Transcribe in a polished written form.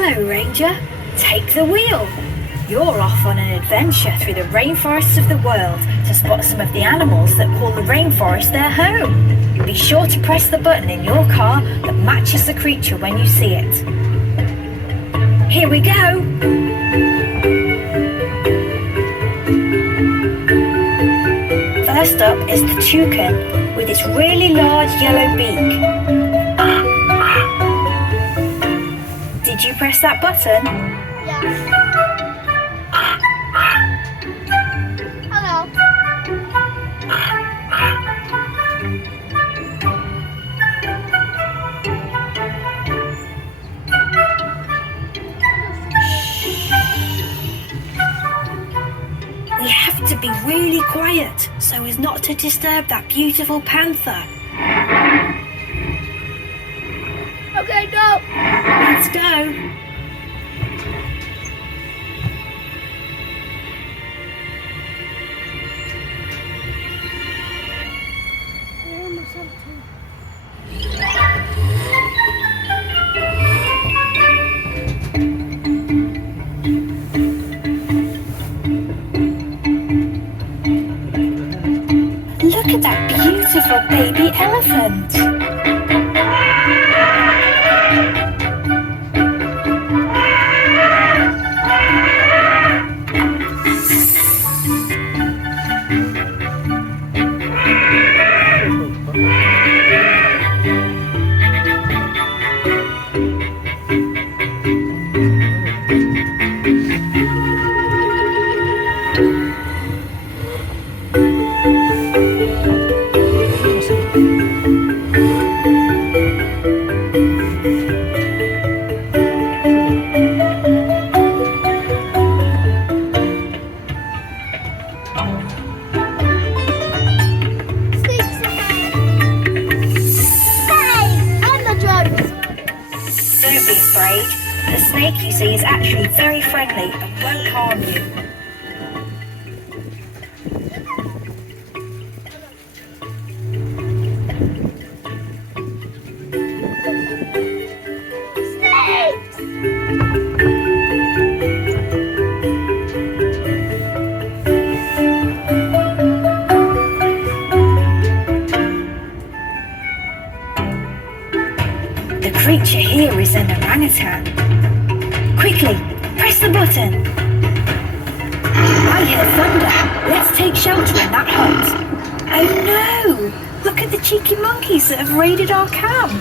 Hello, Ranger. Take the wheel. You're off on an adventure through the rainforests of the world to spot some of the animals that call the rainforest their home. Be sure to press the button in your car that matches the creature when you see it. Here we go. First up is the toucan with its really large yellow beak. Did you press that button? Yeah. Hello. We have to be really quiet so as not to disturb that beautiful panther. Okay, go. Let's go. Look at that beautiful baby elephant. Don't be afraid. The snake you see is actually very friendly and won't harm you. The creature here is an orangutan. Quickly, press the button. I hear thunder. Let's take shelter in that hut. Oh no! Look at the cheeky monkeys that have raided our camp.